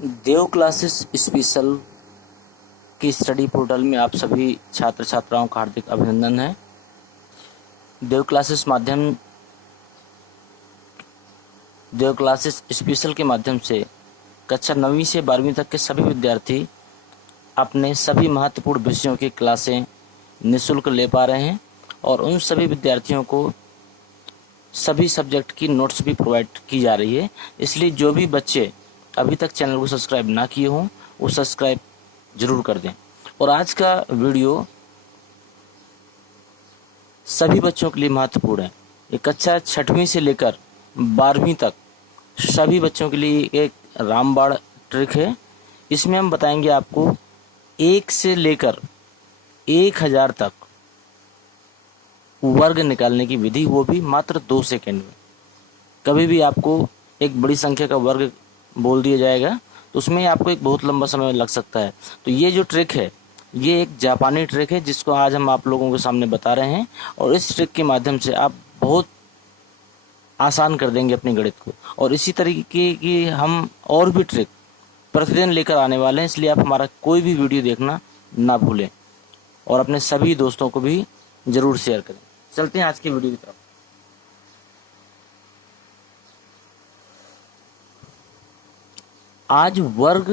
देव classes special की study portal में आप सभी छात्र छात्राओं का हार्दिक अभिनंदन है। देव क्लासेस स्पेशल के माध्यम से कक्षा 9वीं से 12वीं तक के सभी विद्यार्थी अपने सभी महत्वपूर्ण विषयों की क्लासें निःशुल्क ले पा रहे हैं और उन सभी विद्यार्थियों को सभी सब्जेक्ट की नोट्स भी प्रोवाइड की जा रही है। इसलिए जो भी बच्चे अभी तक चैनल को सब्सक्राइब ना किए हों वो सब्सक्राइब जरूर कर दें। और आज का वीडियो सभी बच्चों के लिए महत्वपूर्ण है। ये कक्षा 6वीं से लेकर 12वीं तक सभी बच्चों के लिए एक रामबाण ट्रिक है। इसमें हम बताएंगे आपको 1 से लेकर 1000 तक वर्ग निकालने की विधि, वो भी मात्र 2 सेकंड में। कभी भी आपको एक बड़ी संख्या का वर्ग बोल दिया जाएगा तो उसमें आपको एक बहुत लंबा समय लग सकता है। तो ये जो ट्रिक है ये एक जापानी ट्रिक है जिसको आज हम आप लोगों के सामने बता रहे हैं और इस ट्रिक के माध्यम से आप बहुत आसान कर देंगे अपने गणित को। और इसी तरीके की हम और भी ट्रिक प्रतिदिन लेकर आने वाले हैं, इसलिए आप हमारा कोई भी वीडियो देखना ना भूलें और अपने सभी दोस्तों को भी ज़रूर शेयर करें। चलते हैं आज की वीडियो की तरफ। आज वर्ग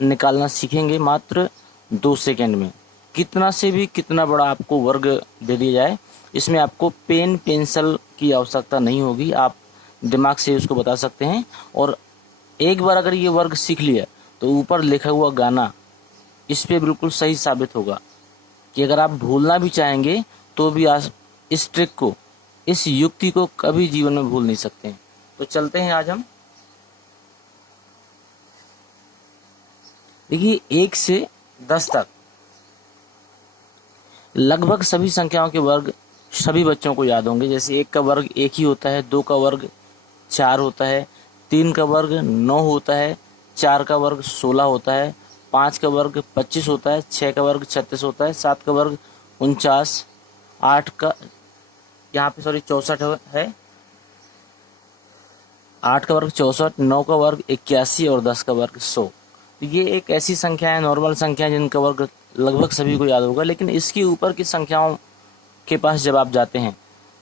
निकालना सीखेंगे मात्र 2 सेकंड में। कितना से भी कितना बड़ा आपको वर्ग दे दिया जाए, इसमें आपको पेन पेंसिल की आवश्यकता नहीं होगी, आप दिमाग से उसको बता सकते हैं। और एक बार अगर ये वर्ग सीख लिया तो ऊपर लिखा हुआ गाना इस पे बिल्कुल सही साबित होगा कि अगर आप भूलना भी चाहेंगे तो भी आज इस ट्रिक को, इस युक्ति को कभी जीवन में भूल नहीं सकते हैं। तो चलते हैं आज हम। देखिए 1 से 10 तक लगभग सभी संख्याओं के वर्ग सभी बच्चों को याद होंगे। जैसे 1 का वर्ग 1 ही होता है, 2 का वर्ग 4 होता है, 3 का वर्ग 9 होता है, 4 का वर्ग 16 होता है, 5 का वर्ग 25 होता है, 6 का वर्ग 36 होता है, 7 का वर्ग 49, 8 का यहाँ पे 64 है, 8 का वर्ग 64, 9 का वर्ग 81 और 10 का वर्ग 100। तो ये एक ऐसी संख्या है, नॉर्मल संख्या है, जिनका वर्ग लगभग सभी को याद होगा। लेकिन इसके ऊपर की संख्याओं के पास जब आप जाते हैं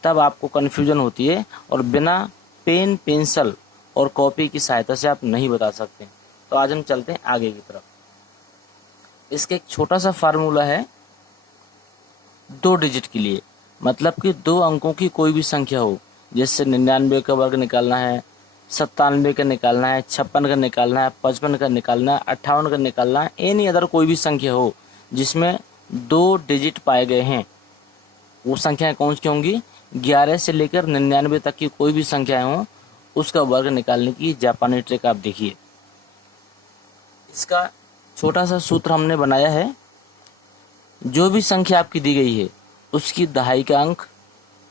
तब आपको कन्फ्यूजन होती है और बिना पेन पेंसिल और कॉपी की सहायता से आप नहीं बता सकते। तो आज हम चलते हैं आगे की तरफ। इसका एक छोटा सा फार्मूला है 2 डिजिट के लिए, मतलब कि 2 अंकों की कोई भी संख्या हो। जैसे 99 का वर्ग निकालना है, 97 का निकालना है, 56 का निकालना है, 55 का निकालना है, 58 का निकालना है, एनी अदर कोई भी संख्या हो जिसमें 2 डिजिट पाए गए हैं, वो संख्याएं कौन सी होंगी? 11 से लेकर 99 तक की कोई भी संख्याएं हो, उसका वर्ग निकालने की जापानी ट्रिक आप देखिए। इसका छोटा सा सूत्र हमने बनाया है। जो भी संख्या आपकी दी गई है उसकी दहाई का अंक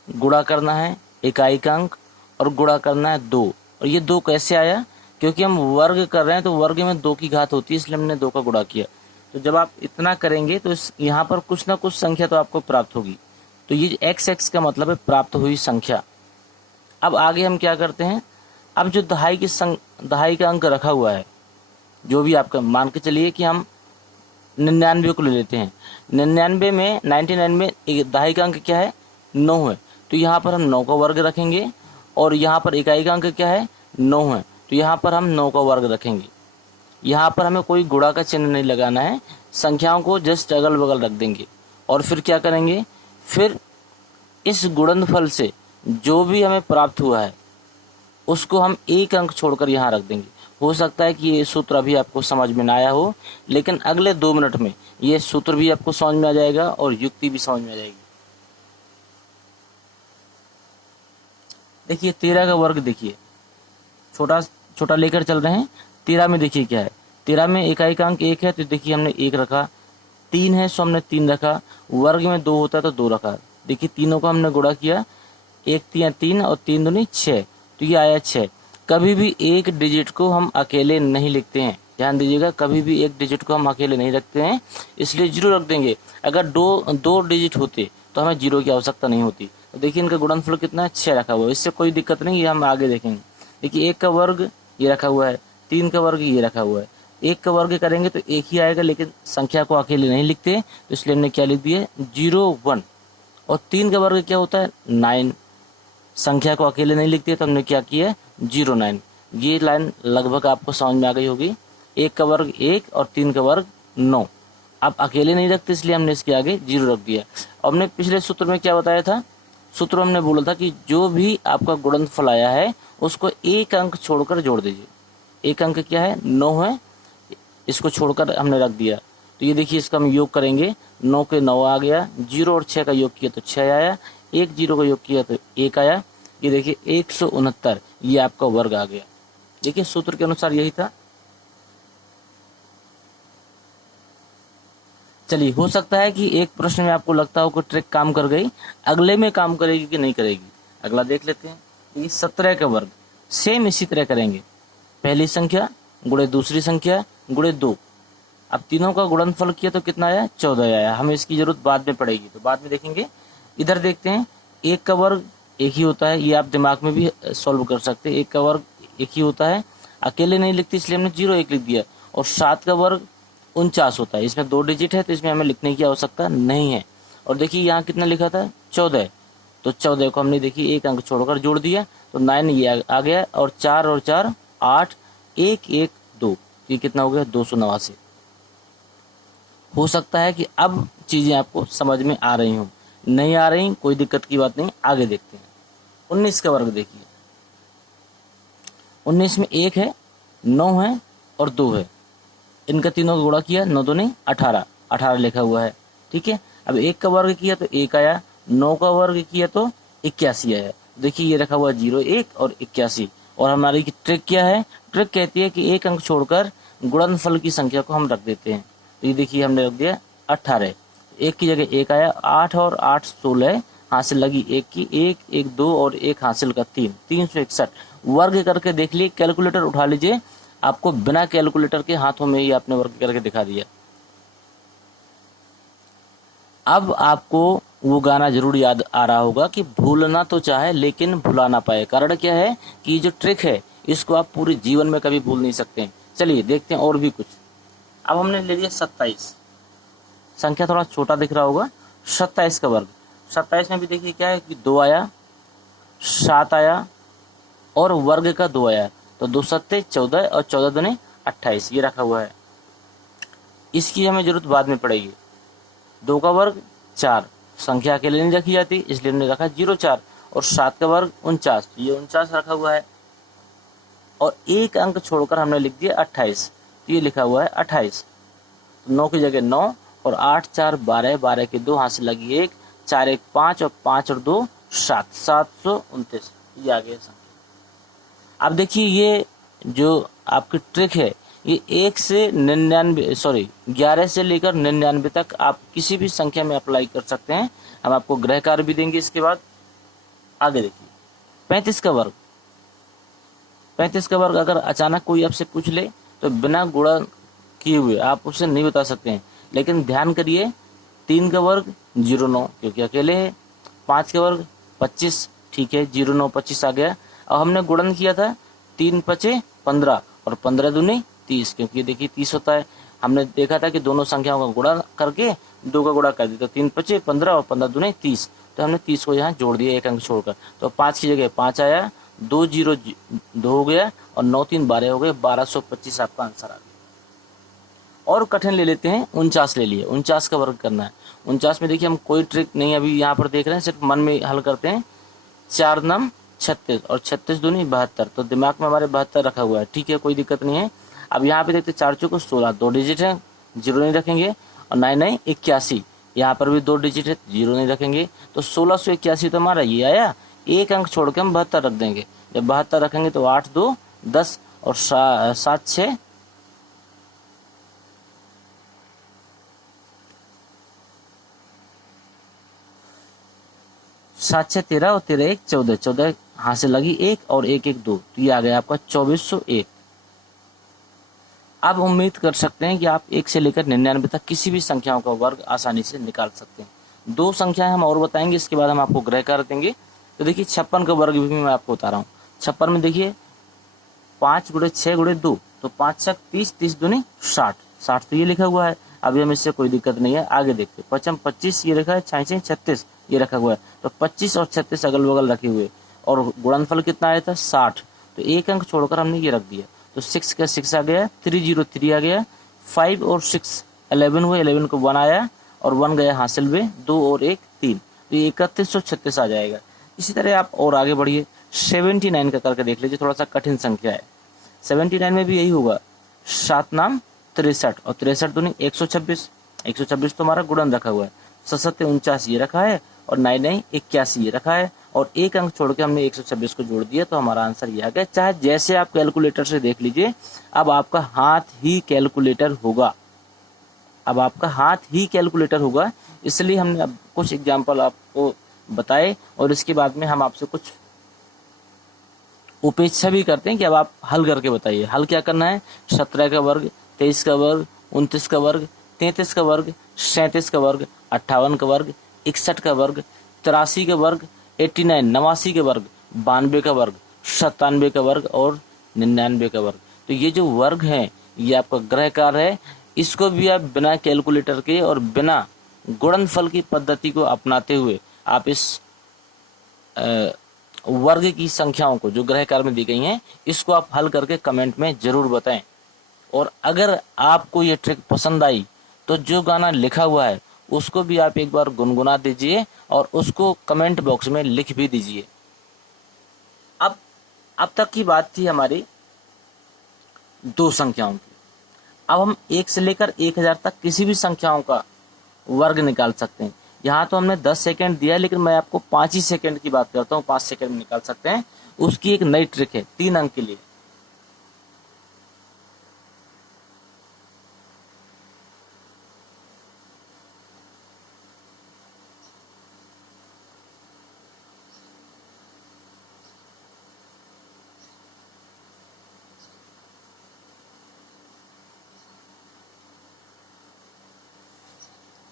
गुणा करना है इकाई का अंक और गुणा करना है 2। और ये 2 कैसे आया? क्योंकि हम वर्ग कर रहे हैं तो वर्ग में 2 की घात होती है, इसलिए हमने 2 का गुणा किया। तो जब आप इतना करेंगे तो यहाँ पर कुछ ना कुछ संख्या तो आपको प्राप्त होगी। तो ये x का मतलब है प्राप्त हुई संख्या। अब आगे हम क्या करते हैं, अब जो दहाई का अंक रखा हुआ है, जो भी आपका, मान के चलिए कि हम 99 को ले लेते हैं। 99 में 99 में दहाई का अंक क्या है? 9 है। तो यहाँ पर हम 9 का वर्ग रखेंगे और यहाँ पर इकाई का अंक क्या है? 9 है। तो यहाँ पर हम 9 का वर्ग रखेंगे। यहाँ पर हमें कोई गुणा का चिन्ह नहीं लगाना है, संख्याओं को जस्ट अगल बगल रख देंगे। और फिर क्या करेंगे, फिर इस गुणनफल से जो भी हमें प्राप्त हुआ है उसको हम एक अंक छोड़कर यहाँ रख देंगे। हो सकता है कि ये सूत्र अभी आपको समझ में ना आया हो, लेकिन अगले 2 मिनट में ये सूत्र भी आपको समझ में आ जाएगा और युक्ति भी समझ में आ जाएगी। देखिए 13 का वर्ग, देखिए छोटा छोटा लेकर चल रहे हैं। 13 में देखिए क्या है, 13 में इकाई का अंक 1 है, तो देखिए हमने 1 रखा। 3 है सो हमने 3 रखा। वर्ग में 2 होता है तो 2 रखा। देखिए तीनों को हमने गुणा किया, 1 3 3 और 3 दूनी 6, तो ये आया 6। कभी भी एक डिजिट को हम अकेले नहीं लिखते हैं, ध्यान दीजिएगा, कभी भी एक डिजिट को हम अकेले नहीं रखते हैं, इसलिए 0 रख देंगे। अगर दो डिजिट होते तो हमें 0 की आवश्यकता नहीं होती। तो देखिए इनका गुणनफल कितना है? 6 रखा हुआ है, इससे कोई दिक्कत नहीं, ये हम आगे देखेंगे। देखिए 1 का वर्ग ये रखा हुआ है, 3 का वर्ग ये रखा हुआ है। 1 का वर्ग करेंगे तो 1 ही आएगा, लेकिन संख्या को अकेले नहीं लिखते, तो इसलिए हमने क्या लिख दिया 0 1। और 3 का वर्ग क्या होता है 9, संख्या को अकेले नहीं लिखते, तो हमने क्या किया 0 9। ये लाइन लगभग आपको समझ में आ गई होगी। 1 का वर्ग 1 और 3 का वर्ग 9। आप अकेले नहीं रखते, इसलिए हमने इसके आगे 0 रख दिया। हमने पिछले सूत्र में क्या बताया था, सूत्र हमने बोला था कि जो भी आपका गुणनफल आया है उसको एक अंक छोड़कर जोड़ दीजिए। एक अंक क्या है 9 है, इसको छोड़कर हमने रख दिया। तो ये देखिए इसका हम योग करेंगे, 9 के 9 आ गया, 0 और 6 का योग किया तो 6 आया, 1 0 का योग किया तो 1 आया। ये देखिए 169 ये आपका वर्ग आ गया। देखिए सूत्र के अनुसार यही था। चलिए, हो सकता है कि एक प्रश्न में आपको लगता हो कि ट्रिक काम कर गई, अगले में काम करेगी कि नहीं करेगी, अगला देख लेते हैं। ये 17 का वर्ग सेम इसी तरह करेंगे, पहली संख्या गुणे दूसरी संख्या गुणे 2। अब तीनों का गुणनफल किया तो कितना आया 14 आया। हमें इसकी जरूरत बाद में पड़ेगी, तो बाद में देखेंगे। इधर देखते हैं, 1 का वर्ग 1 ही होता है, ये आप दिमाग में भी सॉल्व कर सकते हैं। 1 का वर्ग 1 ही होता है, अकेले नहीं लिखते इसलिए हमने 0 1 लिख दिया। और 7 का वर्ग 49 होता है, इसमें 2 डिजिट है तो इसमें हमें लिखने की आवश्यकता नहीं है। और देखिए यहाँ कितना लिखा था 14, तो 14 को हमने देखिए एक अंक छोड़कर जोड़ दिया तो 9 ये आ गया। और 4 और 4 8, 1 1 2, ये कितना हो गया 289। हो सकता है कि अब चीजें आपको समझ में आ रही हों, नहीं आ रही कोई दिक्कत की बात नहीं, आगे देखते हैं। 19 का वर्ग देखिए, 19 में 1 है, 9 है और 2 है, इनका तीनों का गुणा किया 9 दूनी 18, 18 लिखा हुआ है। ठीक है, अब 1 का वर्ग किया तो 1 आया, 9 का वर्ग किया तो 81 आया। देखिए ये रखा हुआ 0 1 और 81। और हमारी ट्रिक क्या है, ट्रिक कहती है कि एक अंक छोड़कर गुणनफल की संख्या को हम रख देते हैं। तो ये देखिए हमने रख दिया 18, 1 की जगह 1 आया, 8 और 8 16, हासिल लगी 1 की, 1 1 2 और 1 हासिल का 3, 361। वर्ग करके देख लिए, कैलकुलेटर उठा लीजिए, आपको बिना कैलकुलेटर के हाथों में ही आपने वर्ग करके दिखा दिया। अब आपको वो गाना जरूर याद आ रहा होगा कि भूलना तो चाहे लेकिन भुला ना पाए। कारण क्या है कि जो ट्रिक है इसको आप पूरे जीवन में कभी भूल नहीं सकते। चलिए देखते हैं और भी कुछ। अब हमने ले लिया 27, संख्या थोड़ा छोटा दिख रहा होगा, 27 का वर्ग। 27 में भी देखिए क्या है कि 2 आया, 7 आया और वर्ग का 2 आया, तो 2 सत्ते 14 और 14 दूनी 28 ये रखा हुआ है। इसकी हमें जरूरत बाद में पड़ेगी। 2 का वर्ग 4, संख्या अकेले नहीं रखी जाती इसलिए हमने रखा 0 4। और 7 का वर्ग 49, ये 49 रखा हुआ है। और एक अंक छोड़कर हमने लिख दिया 28, ये लिखा हुआ है 28। 9 की जगह 9 और 8 4 12, 12 के 2 हासिल लगी 1, 4 1 5 और 5 और 2 7, 729 ये आ गया संख्या। अब देखिए ये जो आपकी ट्रिक है ये 1 से 11 से लेकर 99 तक आप किसी भी संख्या में अप्लाई कर सकते हैं। हम आपको गृह कार्य भी देंगे इसके बाद। आगे देखिए 35 का वर्ग। 35 का वर्ग अगर अचानक कोई आपसे पूछ ले तो बिना गुणा किए हुए आप उसे नहीं बता सकते हैं, लेकिन ध्यान करिए 3 का वर्ग 09 क्योंकि अकेले है, 5 का वर्ग 25 ठीक है 09 25 आ गया। अब हमने गुणन किया था 3 5 15 और 15 दूनी 30 क्योंकि देखिए 30 होता है। हमने देखा था कि दोनों संख्याओं का गुणा करके 2 का गुणा कर दिया तो 3 5 15 और 15 दूनी 30, तो हमने 30 को यहाँ जोड़ दिया एक अंक छोड़कर, तो 5 की जगह 5 आया, 2 0 2 हो गया और 9 3 12 हो गए, 1225 आपका आंसर आ गया। और कठिन ले लेते हैं, 49 ले लिए। 49 का वर्ग करना है। 49 में देखिए हम कोई ट्रिक नहीं अभी यहाँ पर देख रहे हैं, सिर्फ मन में हल करते हैं। 4 नम 36 और 36 दूनी 72, तो दिमाग में हमारे 72 रखा हुआ है, ठीक है कोई दिक्कत नहीं है। अब यहाँ पे देखते 4 चौको 16, 2 डिजिट है 0 नहीं रखेंगे, और 9 9 81, यहाँ पर भी 2 डिजिट है 0 नहीं रखेंगे, तो 1681 तो हमारा ये आया। एक अंक छोड़ के हम 72 रख देंगे, जब 72 रखेंगे तो 8 2 10 और 7 6 7 6 13 और 13 1 14, 14 हासिल लगी 1 और 1 1 2, तो ये आ गया आपका 2401। आप उम्मीद कर सकते हैं कि आप 1 से लेकर 99 तक किसी भी संख्याओं का वर्ग आसानी से निकाल सकते हैं। 2 संख्याएं हम और बताएंगे, इसके बाद हम आपको गृह कार्य देंगे। तो देखिए 56 का वर्ग भी मैं आपको बता रहा हूँ। 56 में देखिए 5 गुणे 6 गुणे 2, तो 5 छक 30, 30 दूनी 60, 60 तो ये लिखा हुआ है। अभी हम इससे कोई दिक्कत नहीं है, आगे देखते। 5 25 ये रखा है, 6 36 ये रखा हुआ है, तो 25 और 36 अगल बगल रखे हुए, और गुणनफल कितना आया था 60, तो एक अंक छोड़कर हमने ये रख दिया, तो 6 का 6 आ गया, 303 आ गया, 5 और 6 11 हुए, 11 को 1 आया और 1 गया हासिल में, 2 और 1 3, तो ये 3136 आ जाएगा। इसी तरह आप और आगे बढ़िए, 79 का करके देख लीजिए, थोड़ा सा कठिन संख्या है। 79 में भी यही होगा, 7 नाम 63 और 63 दूनी 126, 126 तो हमारा गुणन रखा हुआ है, 7 49 ये रखा है और 9 9 81 ये रखा है, और एक अंक छोड़ के हमने 126 को जोड़ दिया, तो हमारा आंसर ये आ गया। चाहे जैसे आप कैलकुलेटर से देख लीजिए, अब आपका हाथ ही कैलकुलेटर होगा, अब आपका हाथ ही कैलकुलेटर होगा, इसलिए हमने अब कुछ एग्जाम्पल आपको बताए, और इसके बाद में हम आपसे कुछ उपेक्षा भी करते हैं कि अब आप हल करके बताइए। हल क्या करना है, 17 का वर्ग, 23 का वर्ग, 29 का वर्ग, 33 का वर्ग, 37 का वर्ग, 58 का वर्ग, 61 का वर्ग, 83 का वर्ग, 89 89 का वर्ग, 92 का वर्ग, 97 का वर्ग और 99 का वर्ग। तो ये जो वर्ग है ये आपका ग्रह कार्य है, इसको भी आप बिना कैलकुलेटर के और बिना गुणनफल की पद्धति को अपनाते हुए आप इस वर्ग की संख्याओं को जो ग्रह कार्य में दी गई हैं, इसको आप हल करके कमेंट में जरूर बताएं। और अगर आपको ये ट्रिक पसंद आई तो जो गाना लिखा हुआ है उसको भी आप एक बार गुनगुना दीजिए और उसको कमेंट बॉक्स में लिख भी दीजिए। अब तक की बात थी हमारी 2 संख्याओं की। अब हम 1 से लेकर 1000 तक किसी भी संख्याओं का वर्ग निकाल सकते हैं। यहाँ तो हमने 10 सेकंड दिया, लेकिन मैं आपको 5 ही सेकंड की बात करता हूँ, 5 सेकंड में निकाल सकते हैं। उसकी एक नई ट्रिक है 3 अंक के लिए।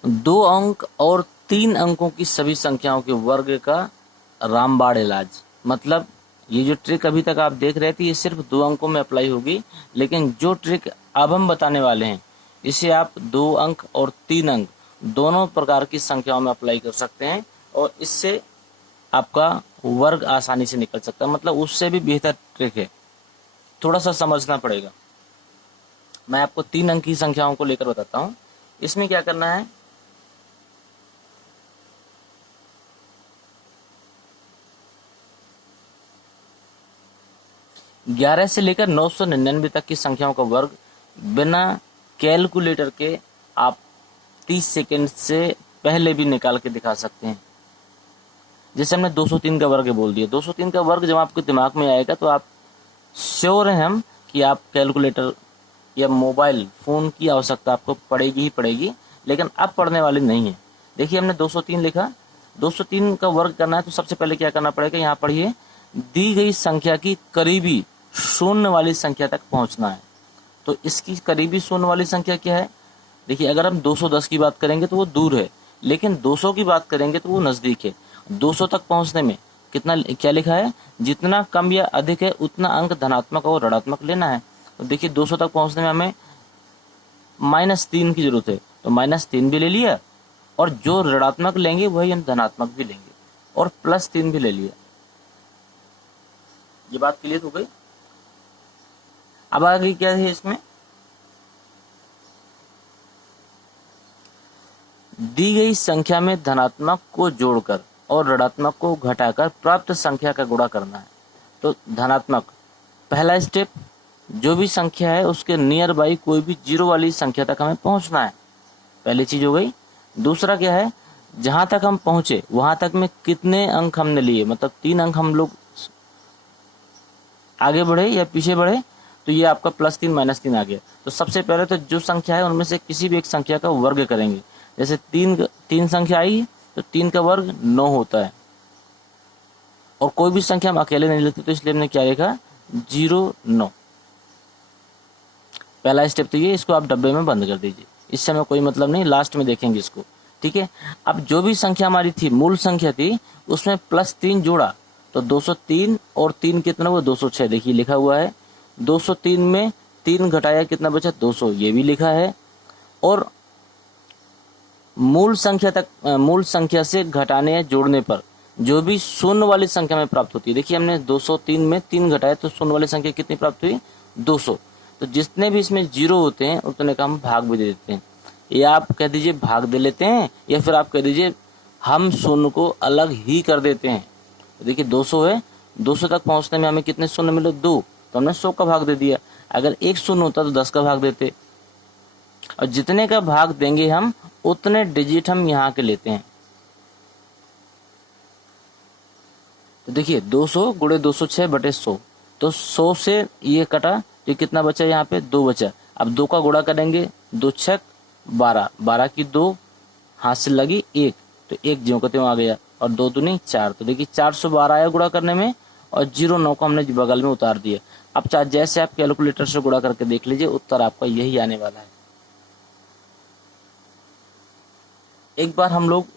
दो अंक और 3 अंकों की सभी संख्याओं के वर्ग का रामबाण इलाज। मतलब ये जो ट्रिक अभी तक आप देख रहे थे ये सिर्फ 2 अंकों में अप्लाई होगी, लेकिन जो ट्रिक अब हम बताने वाले हैं इसे आप 2 अंक और 3 अंक दोनों प्रकार की संख्याओं में अप्लाई कर सकते हैं, और इससे आपका वर्ग आसानी से निकल सकता है। मतलब उससे भी बेहतर ट्रिक है, थोड़ा सा समझना पड़ेगा। मैं आपको 3 अंक की संख्याओं को लेकर बताता हूँ। इसमें क्या करना है, ग्यारह से लेकर 999 तक की संख्याओं का वर्ग बिना कैलकुलेटर के आप 30 सेकंड से पहले भी निकाल के दिखा सकते हैं। जैसे हमने 203 का वर्ग बोल दिया, 203 का वर्ग जब आपके दिमाग में आएगा तो आप श्योर हैं हम कि आप कैलकुलेटर या मोबाइल फ़ोन की आवश्यकता आपको पड़ेगी ही पड़ेगी, लेकिन अब पढ़ने वाले नहीं है। देखिए हमने 203 लिखा, 203 का वर्ग करना है तो सबसे पहले क्या करना पड़ेगा, यहाँ पढ़िए, दी गई संख्या की करीबी शून्य वाली संख्या तक पहुंचना है। तो इसकी करीबी शून्य वाली संख्या क्या है, देखिए अगर हम 210 की बात करेंगे तो वो दूर है, लेकिन 200 की बात करेंगे तो वो नज़दीक है। 200 तक पहुंचने में कितना, क्या लिखा है, जितना कम या अधिक है उतना अंक धनात्मक और ऋणात्मक लेना है। तो देखिए 200 तक पहुंचने में हमें -3 की जरूरत है, तो -3 भी ले लिया, और जो ऋणात्मक लेंगे वही हम धनात्मक भी लेंगे, और +3 भी ले लिया। ये बात क्लियर हो गई। अब आगे क्या है, इसमें दी गई संख्या में धनात्मक को जोड़कर और ऋणात्मक को घटाकर प्राप्त संख्या का गुणा करना है। तो धनात्मक पहला स्टेप, जो भी संख्या है उसके नियर बाई कोई भी 0 वाली संख्या तक हमें पहुंचना है, पहली चीज हो गई। दूसरा क्या है, जहां तक हम पहुंचे वहां तक में कितने अंक हमने लिए, मतलब 3 अंक हम लोग आगे बढ़े या पीछे बढ़े, तो ये आपका +3 -3 आ गया। तो सबसे पहले तो जो संख्या है उनमें से किसी भी एक संख्या का वर्ग करेंगे। जैसे 3 संख्या आई तो 3 का वर्ग 9 होता है, और कोई भी संख्या हम अकेले नहीं लेते, तो इसलिए हमने क्या लिखा, 0 9। पहला स्टेप तो ये, इसको आप डब्बे में बंद कर दीजिए, इससे हमें कोई मतलब नहीं, लास्ट में देखेंगे इसको, ठीक है। अब जो भी संख्या हमारी थी, मूल संख्या थी, उसमें +3 जोड़ा, तो 203 और 3 कितना हुआ, 206। देखिए लिखा हुआ है 203 में 3 घटाया कितना बचा 200, ये भी लिखा है। और मूल संख्या से घटाने या जोड़ने पर जो भी शून्य वाली संख्या में प्राप्त होती है, देखिए हमने 203 में 3 घटाया तो शून्य वाली संख्या कितनी प्राप्त हुई 200। तो जितने भी इसमें जीरो होते हैं उतने का हम भाग भी दे देते हैं, या आप कह दीजिए भाग दे लेते हैं, या फिर आप कह दीजिए हम शून्य को अलग ही कर देते हैं। तो देखिए 200 है, 200 तक पहुंचने में हमें कितने शून्य मिले 2, तो हमने 100 का भाग दे दिया। अगर एक शून्य होता तो 10 का भाग देते, और जितने का भाग देंगे हम उतने डिजिट हम यहाँ के लेते हैं। तो देखिए 200 गुणे 206 बटे 100, तो 100 से ये कटा तो कितना बचा यहाँ पे 2 बचा। अब 2 का गुणा करेंगे, 2 छक 12, 12 की 2 हाथ से लगी 1, तो 1 ज्यों का त्यों आ गया, और 2 दूनी 4, तो देखिए 412 आया गुणा करने में, और 09 को हमने बगल में उतार दिया। अब चाहे जैसे आप कैलकुलेटर से गुणा करके देख लीजिए, उत्तर आपका यही आने वाला है। एक बार हम लोग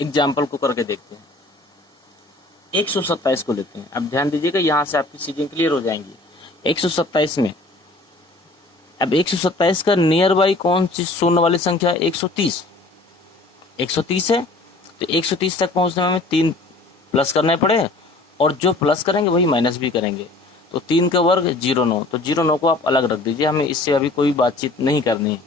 एग्जाम्पल को करके देखते हैं। 127 को लेते हैं। अब ध्यान दीजिएगा, यहाँ से आपकी चीजें क्लियर हो जाएंगी। 127 में अब 127 का नियर बाई कौन सी शून्य वाली संख्या 130 है, तो 130 तक पहुंचने में हमें 3 प्लस करने पड़े, और जो प्लस करेंगे वही माइनस भी करेंगे। तो 3 का वर्ग 09, तो 09 को आप अलग रख दीजिए, हमें इससे अभी कोई बातचीत नहीं करनी है।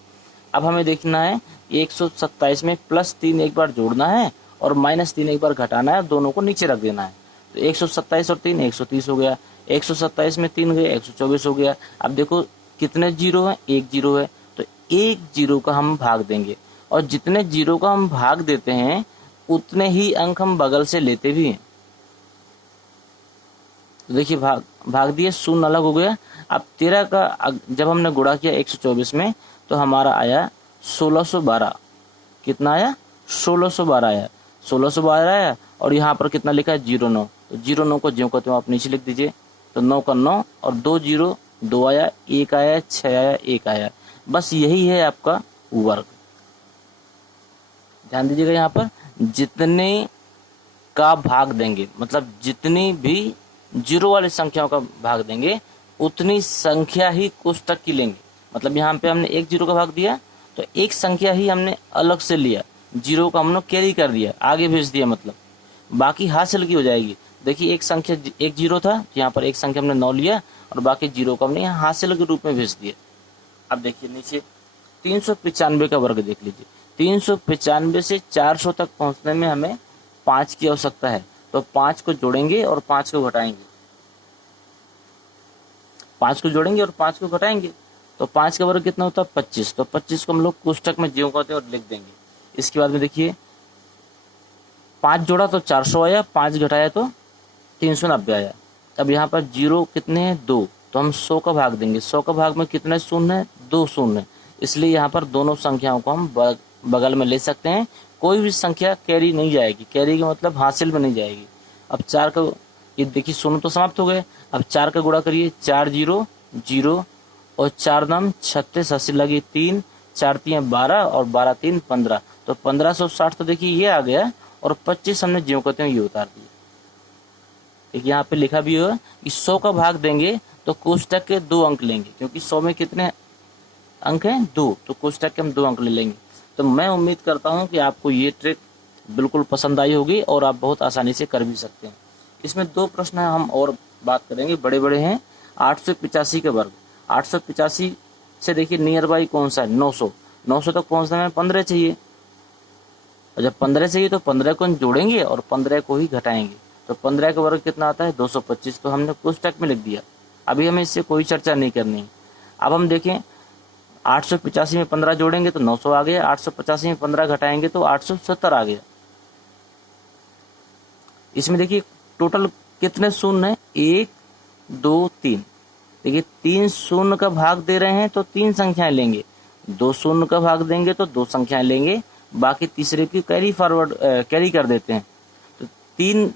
अब हमें देखना है 127 में +3 एक बार जोड़ना है और -3 एक बार घटाना है, दोनों को नीचे रख देना है। तो 127 और 3 130 हो गया, 127 में 3 गए 124 हो गया। अब देखो कितने जीरो है, 1 जीरो है, तो 1 जीरो का हम भाग देंगे, और जितने जीरो का हम भाग देते हैं उतने ही अंक हम बगल से लेते भी हैं। तो देखिए भाग दिए, शून्य अलग हो गया। अब 13 का जब हमने गुणा किया 124 में, तो हमारा आया 1612। कितना आया 1612 आया, 1612 आया, और यहाँ पर कितना लिखा है 09, तो 09 को ज्यों का त्यों आप नीचे लिख दीजिए। तो 9 का 9 और 2 जीरो 2 आया, 1 आया, 6 आया, 1 आया। बस यही है आपका वर्ग। ध्यान दीजिएगा, यहाँ पर जितने का भाग देंगे, मतलब जितनी भी जीरो वाली संख्याओं का भाग देंगे उतनी संख्या ही कोष्टक की लेंगे। मतलब यहाँ पे हमने 1 जीरो का भाग दिया तो एक संख्या ही हमने अलग से लिया, जीरो का हमने कैरी कर दिया, आगे भेज दिया, मतलब बाकी हासिल की हो जाएगी। देखिए एक संख्या 1 जीरो था, यहाँ पर एक संख्या हमने 9 लिया और बाकी जीरो को हमने यहाँ हासिल के रूप में भेज दिया। अब देखिए नीचे 395 का वर्ग देख लीजिए। 395 से 400 तक पहुंचने में हमें 5 की आवश्यकता है, तो 5 को जोड़ेंगे और 5 को घटाएंगे, 5 को जोड़ेंगे और 5 को घटाएंगे, तो 5 का वर्ग कितना होता है 25। तो 25 को हम लोग कोष्टक में ज्यों कहते हैं और लिख देंगे। इसके बाद में देखिए 5 जोड़ा तो 400 आया, 5 घटाया तो 390 आया। अब यहाँ पर जीरो कितने हैं 2, तो हम 100 का भाग देंगे। 100 का भाग में कितने शून्य है 2 शून्य, इसलिए यहाँ पर दोनों संख्याओं को हम बगल में ले सकते हैं। कोई भी संख्या कैरी नहीं जाएगी, कैरी का मतलब हासिल में नहीं जाएगी। अब 4 का ये देखिए शून्य तो समाप्त हो गए। अब 4 का गुणा करिए, 4 जीरो जीरो और 4 नाम 36, हासिल लगी 3, 4 3 12 और 12 3 15, तो 1560 तो देखिए ये आ गया, और 25 हमने ज्यों कहते हैं ये उतार दिया। देखिए यहाँ पे लिखा भी हुआ कि 100 का भाग देंगे तो कोष्टक के 2 अंक लेंगे, क्योंकि 100 में कितने अंक हैं 2, तो कोष्टक के हम 2 अंक ले लेंगे। तो मैं उम्मीद करता हूँ कि आपको ये ट्रिक बिल्कुल पसंद आई होगी और आप बहुत आसानी से कर भी सकते हैं। इसमें 2 प्रश्न हम और बात करेंगे, बड़े बड़े हैं। 885 के वर्ग, 885 से देखिए नियर बाई कौन सा है 900, 900 तक पहुंचने में 15 चाहिए, और जब 15 चाहिए तो 15 को जोड़ेंगे और 15 को ही घटाएंगे, तो 15 का वर्ग कितना आता है 225, तो हमने कोष्टक में लिख दिया। अभी हमें इससे कोई चर्चा नहीं करनी। अब हम देखें 885 में 15 जोड़ेंगे तो 900 आ गया, 885 में 15 घटाएंगे तो 870 आ गया। इसमें देखिए टोटल कितने शून्य है 1 2 3, देखिए 3 शून्य का भाग दे रहे हैं तो 3 संख्याएं लेंगे, 2 शून्य का भाग देंगे तो 2 संख्याएं लेंगे, बाकी तीसरे की कैरी फॉरवर्ड कैरी कर देते हैं। तो 3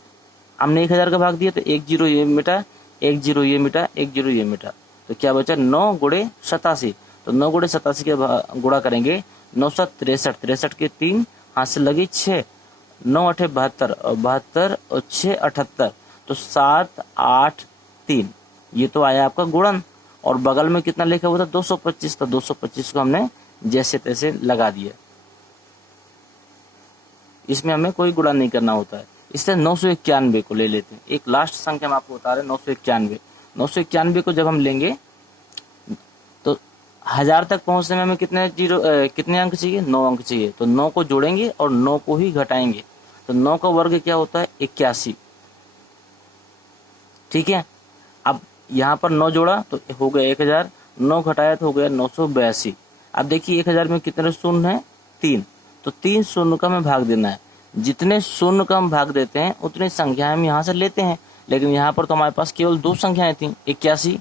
हमने 1000 का भाग दिया तो 1 जीरो ये मिटा, 1 जीरो ये मिटा, 1 जीरो ये मिटा, तो क्या बचा 9 गुणे 87, तो 9 गुणे 87 के गुणा करेंगे 9 7 63, 63 के 3 हाथ से लगी 6, 9 8 72 और 72 और 6 78, तो 7 8 3, ये तो आया आपका गुणन। और बगल में कितना लिखा हुआ था 225, तो 225 को हमने जैसे तैसे लगा दिया। इसमें हमें कोई गुणा नहीं करना होता है। इससे 991 को ले लेते हैं। एक लास्ट संख्या हम आपको बता रहे हैं 991। 991 को जब हम लेंगे तो 1000 तक पहुंचने में हमें कितने अंक चाहिए? 9 अंक चाहिए। तो 9 को जोड़ेंगे और 9 को ही घटाएंगे। तो 9 का वर्ग क्या होता है? 81। ठीक है, अब यहाँ पर 9 जोड़ा तो हो गया 1000, 9 घटाया तो हो गया 982। अब देखिए 1000 में कितने शून्य है? 3। तो 3 शून्य का हमें भाग देना है। जितने शून्य का हम भाग देते हैं उतनी संख्याएं हम यहाँ से लेते हैं, लेकिन यहाँ पर तो हमारे पास केवल 2 संख्याएं थी 81।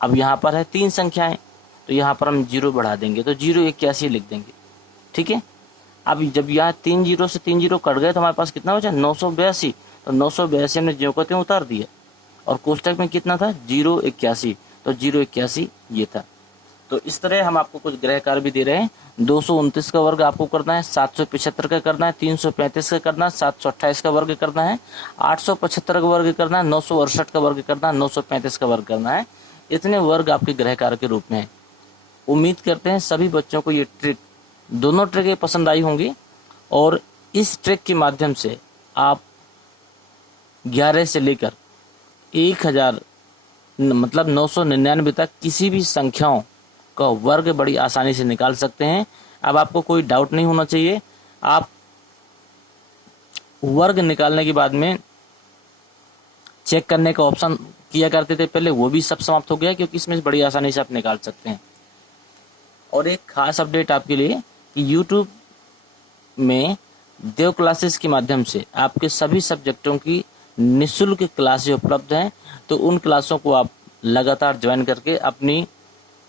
अब यहाँ पर है 3 संख्याएं, तो यहाँ पर हम 0 बढ़ा देंगे, तो 081 लिख देंगे। ठीक है, अब जब यहाँ 3 0 से 3 0 कट गए तो हमारे पास कितना बचा? 982। तो 982 हमने ज्यों का त्यों उतार दिया, और कोष्टक में कितना था? 081। तो 081 ये था। तो इस तरह हम आपको कुछ गृह कार्य भी दे रहे हैं। 229 का वर्ग आपको करना है, 775 का करना है, 335 का करना है, 728 का वर्ग करना है, 875 का वर्ग करना है, 968 का वर्ग करना है, 935 का वर्ग करना है। इतने वर्ग आपके गृह कार्य के रूप में है। उम्मीद करते हैं सभी बच्चों को ये ट्रिक, दोनों ट्रिकें पसंद आई होंगी, और इस ट्रिक के माध्यम से आप 11 से लेकर 1000 मतलब 999 तक किसी भी संख्याओं का वर्ग बड़ी आसानी से निकाल सकते हैं। अब आपको कोई डाउट नहीं होना चाहिए। आप वर्ग निकालने के बाद में चेक करने का ऑप्शन किया करते थे पहले, वो भी सब समाप्त हो गया, क्योंकि इसमें बड़ी आसानी से आप निकाल सकते हैं। और एक खास अपडेट आपके लिए कि YouTube में देव क्लासेस के माध्यम से आपके सभी सब्जेक्टों की निःशुल्क क्लासें उपलब्ध हैं। तो उन क्लासों को आप लगातार ज्वाइन करके अपनी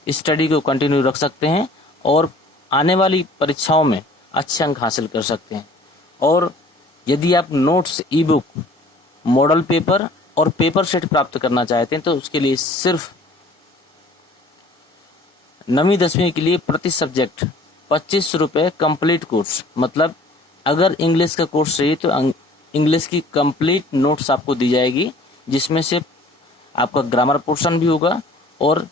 स्टडी को कंटिन्यू रख सकते हैं और आने वाली परीक्षाओं में अच्छे अंक हासिल कर सकते हैं। और यदि आप नोट्स, ई बुक, मॉडल पेपर और पेपर सेट प्राप्त करना चाहते हैं तो उसके लिए सिर्फ 9वीं 10वीं के लिए प्रति सब्जेक्ट 25 रुपये कंप्लीट कोर्स, मतलब अगर इंग्लिश का कोर्स चाहिए तो इंग्लिश की कंप्लीट नोट्स आपको दी जाएगी, जिसमें से आपका ग्रामर पोर्शन भी होगा और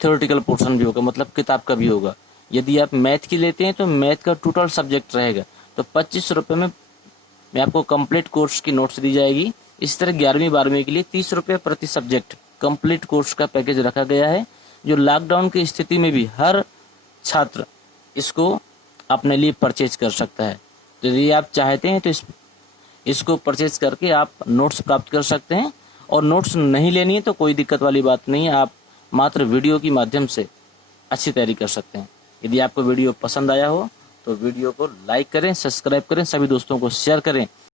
थ्योरेटिकल पोर्शन भी होगा, मतलब किताब का भी होगा। यदि आप मैथ की लेते हैं तो मैथ का टोटल सब्जेक्ट रहेगा। तो 25 रुपये में आपको कंप्लीट कोर्स की नोट्स दी जाएगी। इस तरह 11वीं 12वीं के लिए 30 रुपये प्रति सब्जेक्ट कंप्लीट कोर्स का पैकेज रखा गया है, जो लॉकडाउन की स्थिति में भी हर छात्र इसको अपने लिए परचेज कर सकता है। तो यदि आप चाहते हैं तो इसको परचेज करके आप नोट्स प्राप्त कर सकते हैं। और नोट्स नहीं लेनी है तो कोई दिक्कत वाली बात नहीं है, आप मात्र वीडियो के माध्यम से अच्छी तैयारी कर सकते हैं। यदि आपको वीडियो पसंद आया हो तो वीडियो को लाइक करें, सब्सक्राइब करें, सभी दोस्तों को शेयर करें।